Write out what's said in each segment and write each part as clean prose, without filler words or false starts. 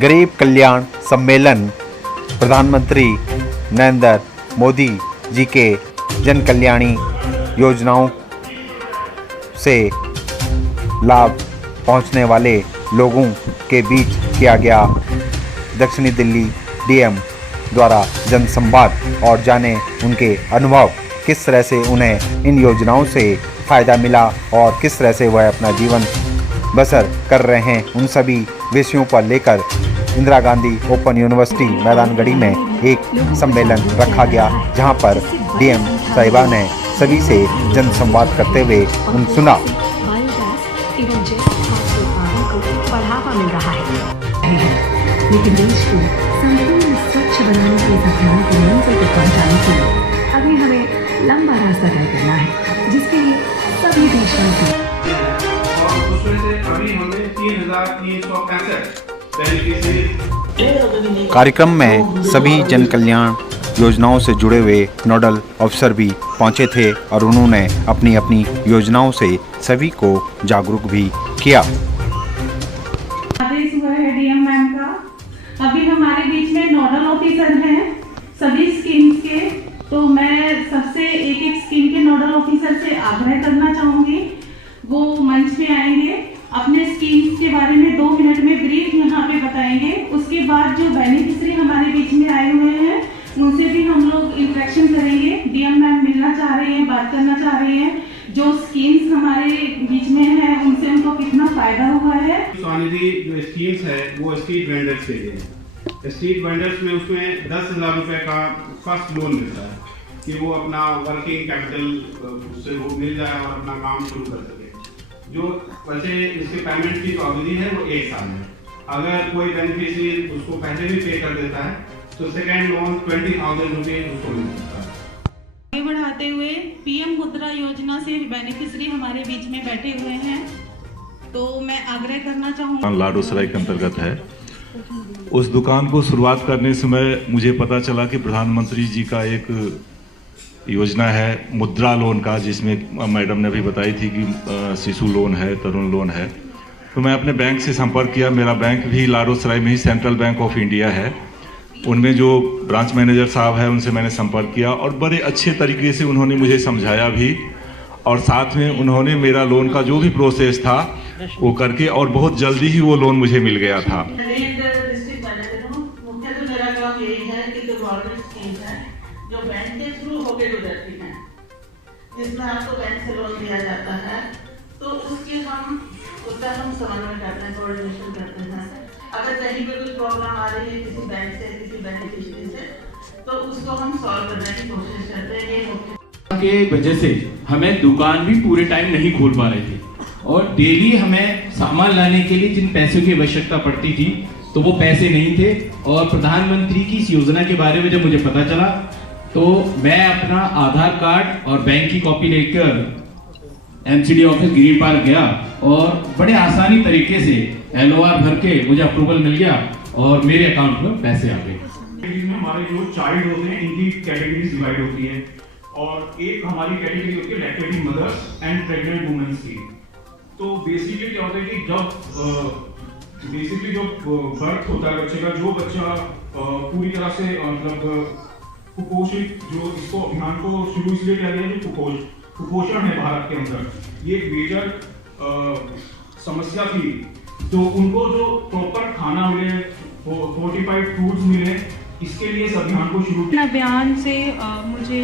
गरीब कल्याण सम्मेलन प्रधानमंत्री नरेंद्र मोदी जी के जन कल्याणी योजनाओं से लाभ पहुंचने वाले लोगों के बीच किया गया दक्षिणी दिल्ली डीएम द्वारा जनसंवाद और जाने उनके अनुभव, किस तरह से उन्हें इन योजनाओं से फ़ायदा मिला और किस तरह से वह अपना जीवन बसर कर रहे हैं। उन सभी विषयों पर लेकर इंदिरा गांधी ओपन यूनिवर्सिटी मैदानगढ़ी में एक सम्मेलन रखा गया, जहां पर डीएम साहिबा ने सभी से जनसंवाद करते हुए उन सुना। बढ़ावा मिल रहा है, लेकिन देश को संपूर्ण स्वच्छ बनाने के इस अभियान को मंजिल तक पहुंचाने के लिए अभी हमें लंबा रास्ता तय करना है, जिसके लिए सभी देशवासी और उसमें से अभी हमने 3,365 कार्यक्रम में सभी जन कल्याण योजनाओं से जुड़े हुए नोडल अफसर भी पहुंचे थे और उन्होंने अपनी अपनी योजनाओं से सभी को जागरूक भी किया। आदेश हुआ है डीएम मैम का। अभी हमारे बीच में नोडल ऑफिसर हैं सभी स्कीम्स के, तो मैं सबसे एक एक स्कीम के नोडल ऑफिसर से आग्रह करना चाहूंगी, वो मंच में आएंगे, अपने स्कीम्स के बारे में 2 मिनट में ब्रीफ यहाँ पे बताएंगे। उसके बाद जो बेनिफिशियरी हमारे बीच में आए हुए हैं उनसे भी हम लोग इंटरेक्शन करेंगे। डीएम मैम मिलना चाह रहे हैं, बात करना चाह रहे हैं, जो स्कीम्स हमारे बीच में है उनसे उनको कितना फायदा हुआ है। स्वानिधि जो स्कीम्स है वो स्ट्रीट वेंडर्स के लिए, स्ट्रीट वेंडर्स में उसमें 10,000 रुपए का फर्स्ट लोन मिलता है कि वो अपना वर्किंग कैपिटल उससे वो मिल जाए और अपना काम शुरू कर सके। जो वैसे इसके पेमेंट की जो अवधि है वो 1 साल है। अगर कोई बेनिफिशियरी उसको पहले भी पे कर देता है तो सेकेंड लोन 20,000 रुपये उसको मिल सकता है। आगे बढ़ाते हुए पीएम मुद्रा योजना से बेनिफिशियरी हमारे बीच में बैठे हुए हैं, तो मैं आग्रह करना चाहूँगी। लाडोसराय के अंतर्गत है। उस दुकान को शुरुआत करने समय मुझे पता चला कि प्रधानमंत्री जी का एक योजना है मुद्रा लोन का, जिसमें मैडम ने भी बताई थी कि शिशु लोन है, तरुण लोन है। तो मैं अपने बैंक से संपर्क किया। मेरा बैंक भी लाडोसराय में ही सेंट्रल बैंक ऑफ इंडिया है। उनमें जो ब्रांच मैनेजर साहब है उनसे मैंने संपर्क किया और बड़े अच्छे तरीके से उन्होंने मुझे समझाया भी, और साथ में उन्होंने मेरा लोन का जो भी प्रोसेस था वो करके और बहुत जल्दी ही वो लोन मुझे मिल गया था। जो बैंक के थ्रू होके गुजरती हैं, जिसमें आपको बैंक से लोन दिया जाता है, तो उसका हम समन्वय करते हैं, कोऑर्डिनेशन करते हैं। अगर कहीं पे कुछ प्रॉब्लम आ रही है किसी बैंक से, किसी बेनिफिशियरी से, तो उसको हम सॉल्व करने की कोशिश करते हैं। ये मुख्य के वजह से हमें दुकान भी पूरे टाइम नहीं खोल पा रहे थे और डेली हमें सामान लाने के लिए जिन पैसों की आवश्यकता पड़ती थी तो वो पैसे नहीं थे। और प्रधानमंत्री की इस योजना के बारे में जब मुझे पता चला तो मैं अपना आधार कार्ड और बैंक की कॉपी लेकर एमसीडी ऑफिस ग्रीन पार्क गया और बड़े आसानी तरीके से LOR भर के मुझे अप्रूवल मिल गया और मेरे अकाउंट में पैसे आ गए। हमारे जो चाइल्ड होते हैं इनकी कैटेगरीज डिवाइड होती है और एक हमारी कैटेगरी होती है lactating mothers and pregnant women's की। तो बेसिकली क्या होता है कि जब बर्थ होता है बच्चे का, जो बच्चा पूरी तरह से मतलब कुपोषित, जो इसको अभियान को शुरू इसलिए किया गया जो कुपोषण है भारत के अंदर, ये एक मेजर समस्या थी। तो उनको जो प्रॉपर खाना मिले, फोर्टिफाइड फूड्स मिले, इसके लिए इस अभियान को शुरू किया। अभियान से मुझे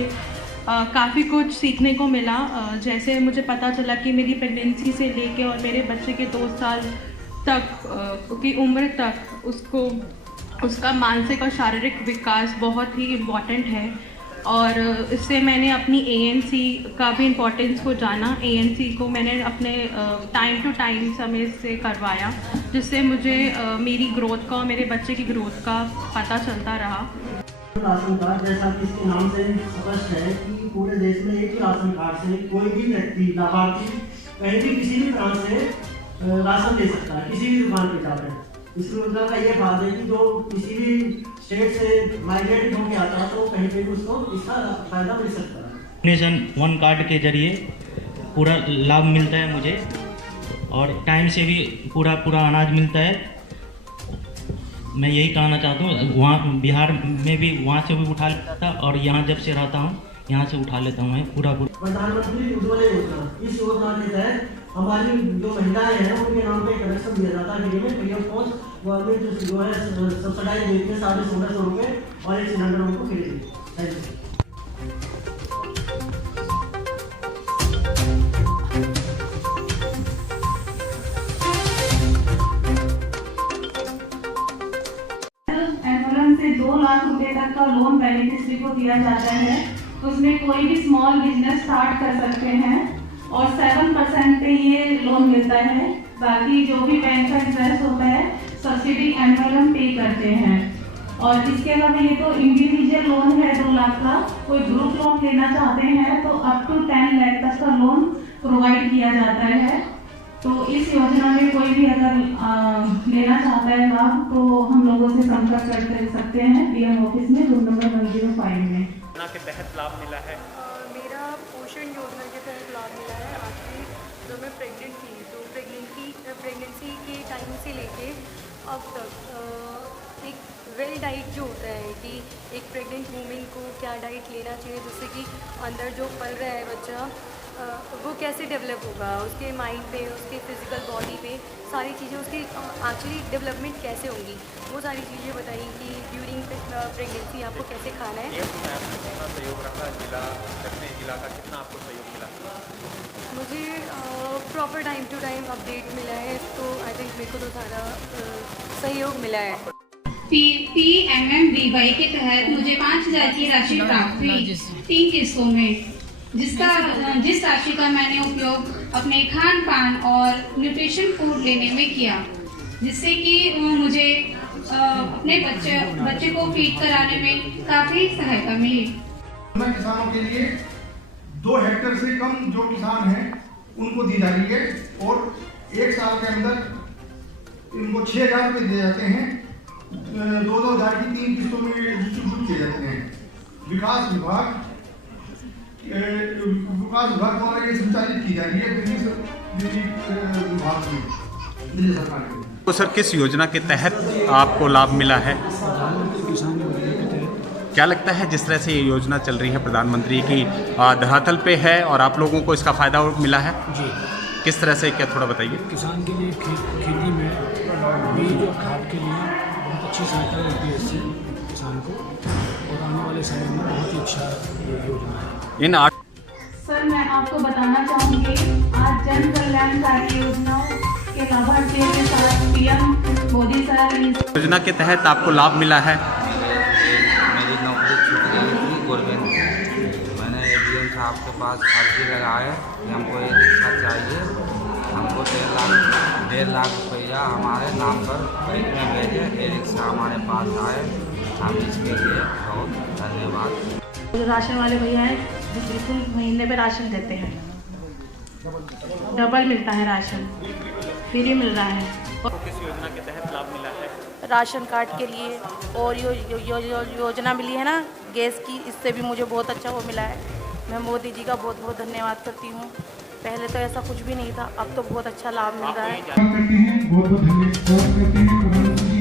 काफ़ी कुछ सीखने को मिला। जैसे मुझे पता चला कि मेरी प्रेगनेंसी से लेके और मेरे बच्चे के 2 साल तक की उम्र तक उसका मानसिक और शारीरिक विकास बहुत ही इम्पॉर्टेंट है। और इससे मैंने अपनी ANC का भी इम्पोर्टेंस को जाना। ANC को मैंने अपने टाइम टू टाइम समय से करवाया, जिससे मुझे मेरी ग्रोथ का और मेरे बच्चे की ग्रोथ का पता चलता रहा। राशन कार्ड, जैसा कि इसके नाम से स्पष्ट है कि पूरे देश में एक ही राशन कार्ड से कोई भी व्यक्ति लाभार्थी कहीं भी किसी भी प्रांत से राशन ले सकता है, किसी भी दुकान पे जाकर। इस योजना का ये फायदा है कि जो किसी भी स्टेट से माइग्रेट होकर आता है तो कहीं पे उसको इसका फायदा मिल सकता है। नेशन वन कार्ड के जरिए पूरा लाभ मिलता है मुझे और टाइम से भी पूरा अनाज मिलता है। मैं यही कहना चाहता हूँ, वहाँ बिहार में भी वहाँ से भी उठा लेता था और यहाँ जब से रहता हूँ यहाँ से उठा लेता हूँ पूरा। प्रधानमंत्री उज्ज्वला योजना, इस योजना के तहत हमारी जो महिलाएं हैं उनके नाम पे कनेक्शन दिया जाता है। पीएम पोस्ट गवर्नमेंट जो है सब्सिडाइज देती है 1650 रुपये और एक सिलेंडर उनको फ्री देती है। एम्बुलेंस से 2 लाख रुपए तक का लोन बेनिफिशियरी को दिया जाता है। उसमें कोई भी स्मॉल बिजनेस स्टार्ट कर सकते हैं और 7% पे ये लोन मिलता है। बाकी जो भी बैंक का इंटरेस्ट होता है सब्सिडी एम्बुलेंस पे करते हैं। और इसके अलावा ये तो इंडिविजुअल लोन है 2 लाख का। कोई ग्रुप लोन लेना चाहते हैं तो अप टू 10 लाख तक का लोन प्रोवाइड किया जाता है। तो इस योजना में कोई भी अगर लेना चाहता है लाभ तो हम लोगों से संपर्क कर सकते हैं पीएम ऑफिस में रूम नंबर 105 में। योजना के तहत लाभ मिला है? मेरा पोषण योजना के तहत लाभ मिला है। एक्चुअली जब मैं प्रेग्नेंट थी तो प्रेगनेंसी के टाइम से लेके अब तक एक वेल डाइट जो होता है कि एक प्रेग्नेंट वूमेन को क्या डाइट लेना चाहिए जिससे कि अंदर जो पल रहा है बच्चा वो कैसे डेवलप होगा, उसके माइंड पे, उसके फिजिकल बॉडी पे सारी चीज़ें, उसकी एक्चुअली डेवलपमेंट कैसे होंगी, वो सारी चीज़ें बताई कि ड्यूरिंग प्रेगनेंसी आपको कैसे खाना है। कितना सहयोग रहा जिला का, कितना आपको सहयोग मिला? मुझे proper time to time update मिला है, तो आई थिंक मेरे को तो सारा सहयोग मिला है। PMMVY के तहत मुझे 5000 की राशि प्राप्त हुई 3 किस्तों में, जिस राशि का मैंने उपयोग अपने खान पान और न्यूट्रिशन फूड लेने में किया, जिससे कि मुझे अपने बच्चे को फीड कराने में काफ़ी सहायता मिली। किसानों के लिए 2 हेक्टेयर से कम जो किसान हैं उनको दी जा रही है और 1 साल के अंदर इनको 6000 रुपये दिए जाते हैं। 2-2 हज़ार की 3 किस्तों में डिस्ट्रीब्यूट किए जाते हैं। विकास विभाग द्वारा ये संचालित की जा रही है दिल्ली विभाग में, दिल्ली सरकार की। तो सर किस योजना के तहत आपको लाभ मिला है? क्या लगता है जिस तरह से ये योजना चल रही है प्रधानमंत्री की धरातल पे है और आप लोगों को इसका फ़ायदा मिला है? जी। किस तरह से, क्या थोड़ा बताइए। किसान के लिए खेती में बीज और खाद के लिए बहुत अच्छी सहायता मिलती है इससे किसान को, और आने वाले समय में बहुत ही अच्छा योजना है। सर मैं आपको बताना चाहूँगी आज जन कल्याणकारी योजनाओं के लाभार्थियों के साथ पीएम मोदी सर योजना के तहत आपको लाभ मिला है? मेरी नौकरी छूट गई थी गवर्नमेंट, मैंने ADM साहब के पास अर्जी लगाया कि हमको ये रिक्शा चाहिए, हमको 1.5 लाख रुपया हमारे नाम पर बैंक में भेजे, ये रिक्शा हमारे पास आए, हम इसके लिए बहुत धन्यवाद। जो राशन वाले भैया हैं जो बिल्कुल महीने पे राशन देते हैं, डबल मिलता है राशन, फ्री मिल रहा है। किस योजना के तहत लाभ मिला है? राशन कार्ड के लिए और योजना मिली है ना गैस की, इससे भी मुझे बहुत अच्छा वो मिला है। मैं मोदी जी का बहुत बहुत धन्यवाद करती हूँ। पहले तो ऐसा कुछ भी नहीं था, अब तो बहुत अच्छा लाभ मिल रहा है। बहुत बहुत धन्यवाद करते हैं प्रधानमंत्री जी,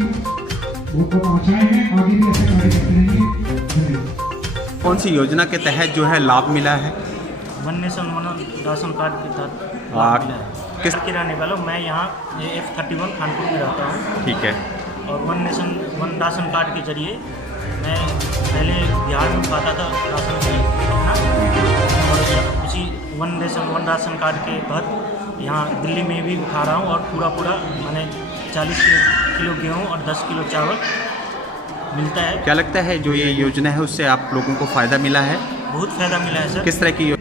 बहुत आशाएं हैं आगे भी ऐसे कार्य करते रहेंगे। कौन सी योजना के तहत जो है लाभ मिला है? One nation one ration card के तहत लाभ मिला है। किस के रहने वाला मैं यहाँ F31 खानपुर में रहता हूँ। ठीक है। और one nation one ration card के जरिए मैं पहले बिहार में खाता था राशन से अपना, और उसी one nation one ration card के तहत यहाँ दिल्ली में भी उठा रहा हूँ, और पूरा मैंने 40 किलो गेहूँ और 10 किलो चावल मिलता है। क्या लगता है जो ये योजना है उससे आप लोगों को फ़ायदा मिला है? बहुत फ़ायदा मिला है सर। किस तरह की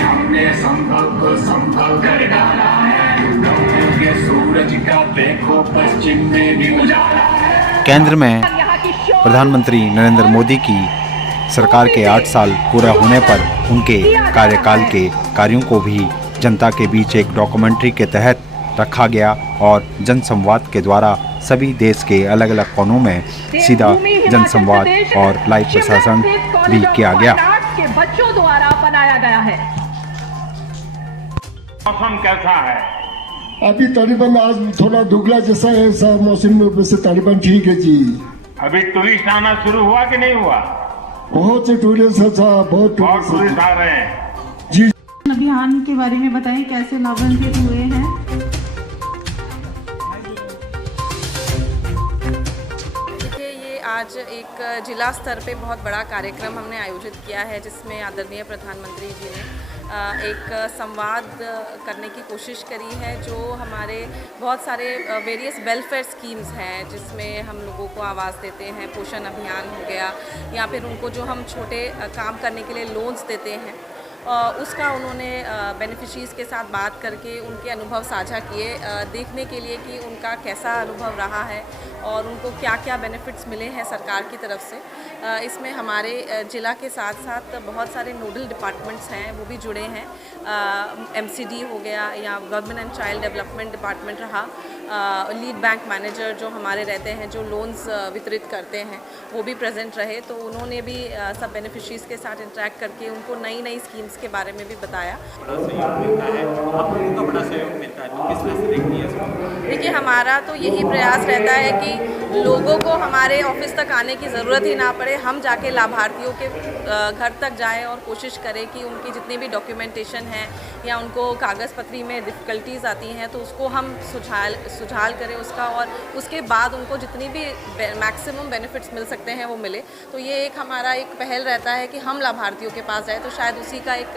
हमने संभव कर डाला है, सूरज का देखो पश्चिम में भी उजाला है। केंद्र में प्रधानमंत्री नरेंद्र मोदी की सरकार के 8 साल पूरा होने पर उनके कार्यकाल के कार्यों को भी जनता के बीच एक डॉक्यूमेंट्री के तहत रखा गया और जनसंवाद के द्वारा सभी देश के अलग अलग कोनों में सीधा जनसंवाद और लाइव प्रशासन भी किया गया। के बच्चों द्वारा बनाया गया है। मौसम कैसा है? अभी तकरीबन आज थोड़ा धुगला जैसा है, सब मौसम में वैसे तकरीबन ठीक है जी। अभी टूरिस्ट आना शुरू हुआ कि नहीं हुआ? बहुत से टूरिस्ट बहुत टूरिस्ट आ रहे हैं जी। अभियान के बारे में बताएं, कैसे लाभान्वित हुए हैं? देखिए, ये आज एक जिला स्तर पे बहुत बड़ा कार्यक्रम हमने आयोजित किया है, जिसमें आदरणीय प्रधानमंत्री जी ने एक संवाद करने की कोशिश करी है। जो हमारे बहुत सारे वेरियस वेलफेयर स्कीम्स हैं, जिसमें हम लोगों को आवाज़ देते हैं, पोषण अभियान हो गया, या फिर उनको जो हम छोटे काम करने के लिए लोन्स देते हैं, उसका उन्होंने बेनिफिशरीज़ के साथ बात करके उनके अनुभव साझा किए, देखने के लिए कि उनका कैसा अनुभव रहा है और उनको क्या क्या बेनिफिट्स मिले हैं सरकार की तरफ से। इसमें हमारे ज़िला के साथ साथ बहुत सारे नोडल डिपार्टमेंट्स हैं, वो भी जुड़े हैं। MCD हो गया, या women and child development department रहा, लीड बैंक मैनेजर जो हमारे रहते हैं, जो लोन्स वितरित करते हैं, वो भी प्रेजेंट रहे। तो उन्होंने भी सब बेनिफिशरीज़ के साथ इंटरेक्ट करके उनको नई नई स्कीम्स के बारे में भी बताया। बड़ा सहयोग मिलता है, आप लोगों का बड़ा सहयोग मिलता है, तो किस तरह से देखती है इसको? देखिए, हमारा तो यही प्रयास रहता है कि लोगों को हमारे ऑफिस तक आने की ज़रूरत ही ना पड़े, हम जाके लाभार्थियों के घर तक जाएं और कोशिश करें कि उनकी जितनी भी डॉक्यूमेंटेशन है या उनको कागज़ पत्री में डिफ़िकल्टीज़ आती हैं, तो उसको हम सुझाल करें उसका, और उसके बाद उनको जितनी भी मैक्सिमम बेनिफिट्स मिल सकते हैं वो मिले। तो ये एक हमारा एक पहल रहता है कि हम लाभार्थियों के पास जाए। तो शायद उसी का एक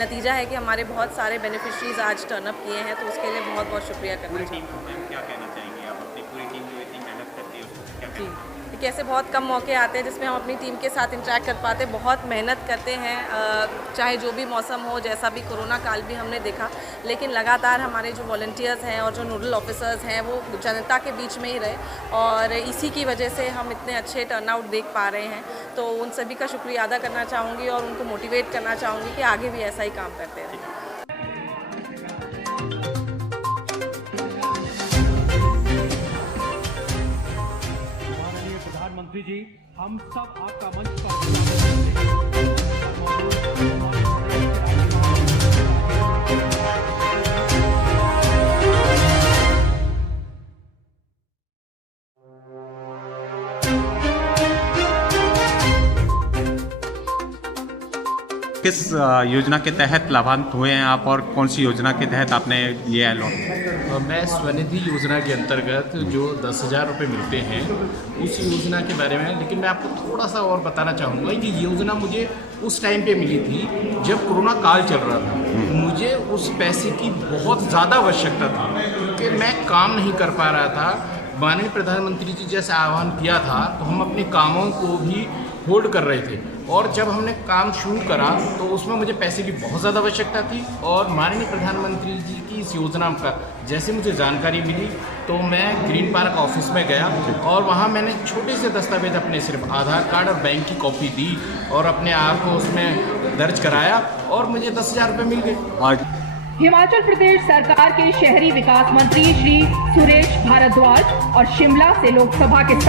नतीजा है कि हमारे बहुत सारे बेनिफिशरीज़ आज टर्न अप किए हैं, तो उसके लिए बहुत बहुत शुक्रिया करना चाहिए। क्या कहना चाहेंगे आप? अपनी पूरी टीम जो इतनी मेहनत करती है उसको क्या कहना चाहेंगे? ऐसे बहुत कम मौके आते हैं जिसमें हम अपनी टीम के साथ इंटरेक्ट कर पाते, बहुत मेहनत करते हैं, चाहे जो भी मौसम हो, जैसा भी कोरोना काल भी हमने देखा, लेकिन लगातार हमारे जो वॉलंटियर्स हैं और जो नोडल ऑफिसर्स हैं वो जनता के बीच में ही रहे, और इसी की वजह से हम इतने अच्छे टर्नआउट देख पा रहे हैं। तो उन सभी का शुक्रिया अदा करना चाहूँगी और उनको मोटिवेट करना चाहूँगी कि आगे भी ऐसा ही काम करते रहें। प्रधानमंत्री जी, हम सब आपका मंच पर किस योजना के तहत लाभान्वित हुए हैं आप, और कौन सी योजना के तहत आपने लिया है लोन? मैं स्वनिधि योजना के अंतर्गत जो 10,000 रुपये मिलते हैं उस योजना के बारे में, लेकिन मैं आपको थोड़ा सा और बताना चाहूँगा। ये योजना मुझे उस टाइम पे मिली थी जब कोरोना काल चल रहा था। मुझे उस पैसे की बहुत ज़्यादा आवश्यकता थी क्योंकि मैं काम नहीं कर पा रहा था। माननीय प्रधानमंत्री जी जैसे आह्वान किया था तो हम अपने कामों को भी होल्ड कर रहे थे, और जब हमने काम शुरू करा तो उसमें मुझे पैसे की बहुत ज़्यादा आवश्यकता थी। और माननीय प्रधानमंत्री जी की इस योजना का जैसे मुझे जानकारी मिली तो मैं ग्रीन पार्क ऑफिस में गया और वहाँ मैंने छोटे से दस्तावेज अपने सिर्फ आधार कार्ड और बैंक की कॉपी दी और अपने आप को उसमें दर्ज कराया और मुझे 10,000 रुपये मिल गए। हिमाचल प्रदेश सरकार के शहरी विकास मंत्री श्री सुरेश भारद्वाज और शिमला से लोकसभा के